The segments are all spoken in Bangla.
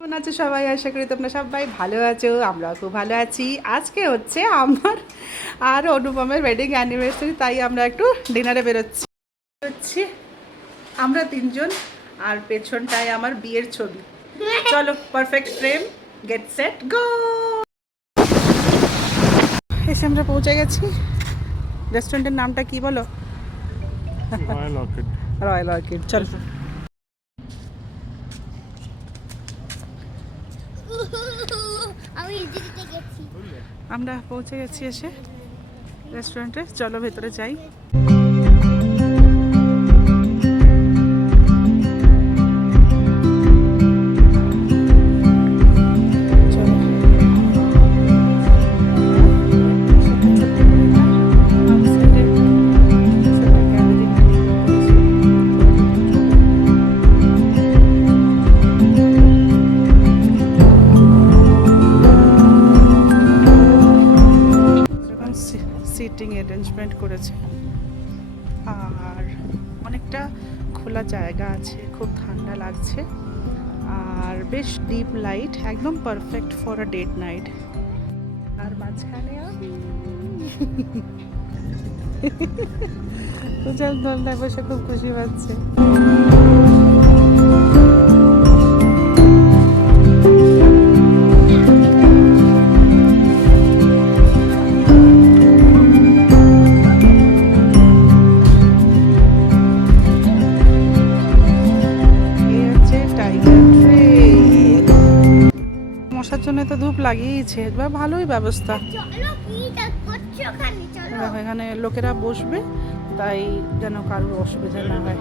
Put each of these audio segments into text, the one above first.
কেমন আছো সবাই? আশা করি তোমরা সবাই ভালো আছো, আমরাও খুব ভালো আছি। আজকে হচ্ছে আমার আর অনুপমের ওয়েডিং অ্যানিভার্সারি, তাই আমরা একটু ডিনারে বেরোচ্ছি। হচ্ছে আমরা তিনজন, আর পেছনটায় আমার বিয়ের ছবি। চলো, perfect frame, get set go. এসে আমরা পৌঁছে গেছি। রেস্টুরেন্টের নামটা কি বলো? Royal orchid. Royal orchid. চলো আমরা পৌঁছে গেছি এসে রেস্টুরেন্টে। চলো ভেতরে যাই। সিটিং অ্যারেঞ্জমেন্ট করেছে, আর অনেকটা খোলা জায়গা আছে, খুব ঠান্ডা লাগছে, আর বেশ ডিপ লাইট, একদম perfect for a date night. আর মাঝখানে পূজার দোলনায় বসে খুব খুশি পাচ্ছে। মশার জন্য তো ধূপ লাগিয়েছে, একবার ভালোই ব্যবস্থা। এখানে লোকেরা বসবে, তাই যেন কারোর অসুবিধা না হয়।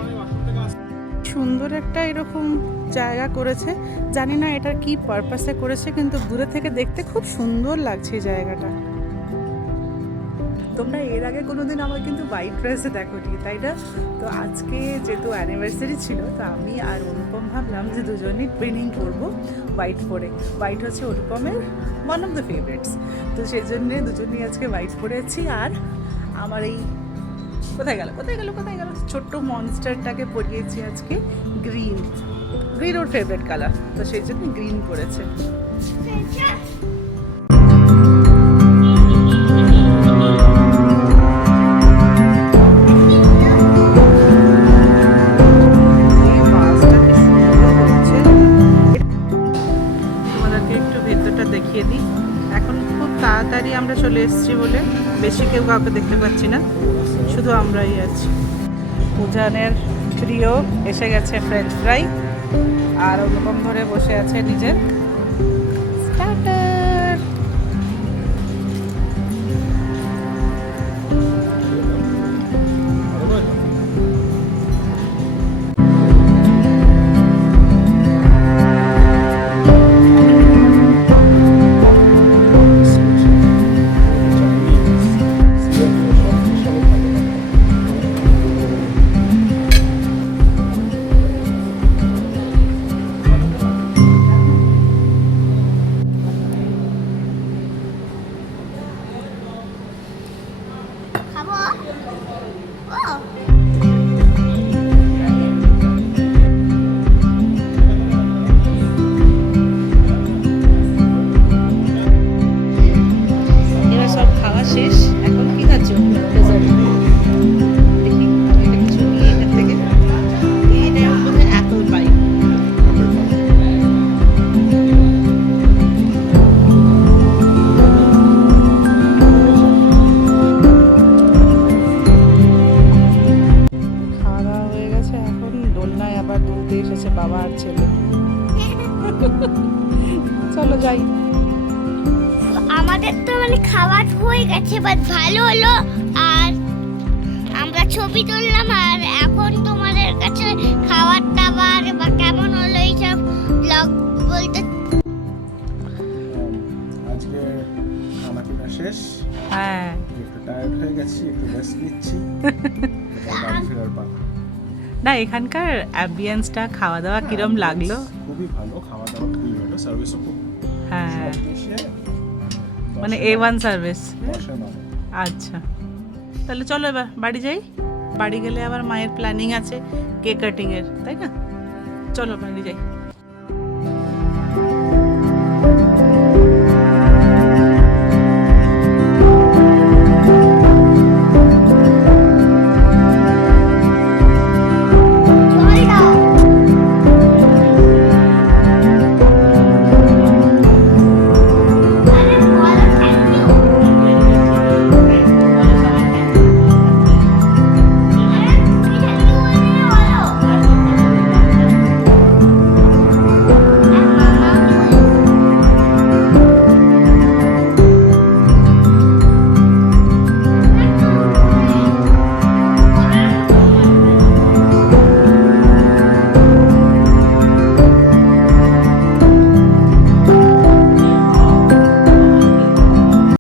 সুন্দর একটা এরকম জায়গা করেছে, জানি না এটার কি পারপাসে করেছে, কিন্তু দূরে থেকে দেখতে খুব সুন্দর লাগছে এই জায়গাটা। তোমরা এর আগে কোনোদিন আমার কিন্তু হোয়াইট ড্রেসে দেখোনি, তাই না? তো আজকে যেহেতু অ্যানিভার্সারি ছিল, তো আমি আর অনুপম ভাবলাম যে দুজনেই ট্রেনিং করবো হোয়াইট পরে। হোয়াইট হচ্ছে অনুপমের ওয়ান অফ দ্য ফেভারিটস, তো সেই জন্যে দুজনেই আজকে হোয়াইট পরেছি। আর আমার এই কোথায় গেল ছোট্ট মনস্টারটাকে পরিয়েছি আজকে গ্রিন। গ্রিন ওর ফেভারিট কালার, তো সেই জন্য গ্রিন পরেছে। দেখিয়ে দিই, এখন খুব তাড়াতাড়ি আমরা চলে এসেছি বলে বেশি কেউ কাউকে দেখতে পাচ্ছি না, শুধু আমরাই আছি। পূজানের প্রিয় এসে গেছে ফ্রেঞ্চ ফ্রাই, আর ওরকম ধরে বসে আছে নিজের স্টার্টার। বাবা আর ছেলে। চলো যাই। আমাদের তো মানে খাওয়া হয়ে গেছে, বাট ভালো হলো, আর আমরা ছবি তুললাম, আর এখন তোমাদের কাছে খাবার দাবার বা কেমন হলো এইসব ব্লগ বলতে। আজকে খানা পিনা শেষ, হ্যাঁ একটু টায়ার্ড হয়ে গেছি, একটু রেস্ট নিচ্ছি। না, এখানকার অ্যাম্বিয়েন্সটা, খাওয়া দাওয়া কিরম লাগলো? খুবই ভালো, খাওয়া দাওয়া খুবই ভালো, সার্ভিসও খুব। হ্যাঁ, মানে A1 সার্ভিস। আচ্ছা, তাহলে চলো এবার বাড়ি যাই। বাড়ি গেলে আবার মায়ের প্ল্যানিং আছে কেক কাটিং এর, তাই না? চলো বাড়ি যাই।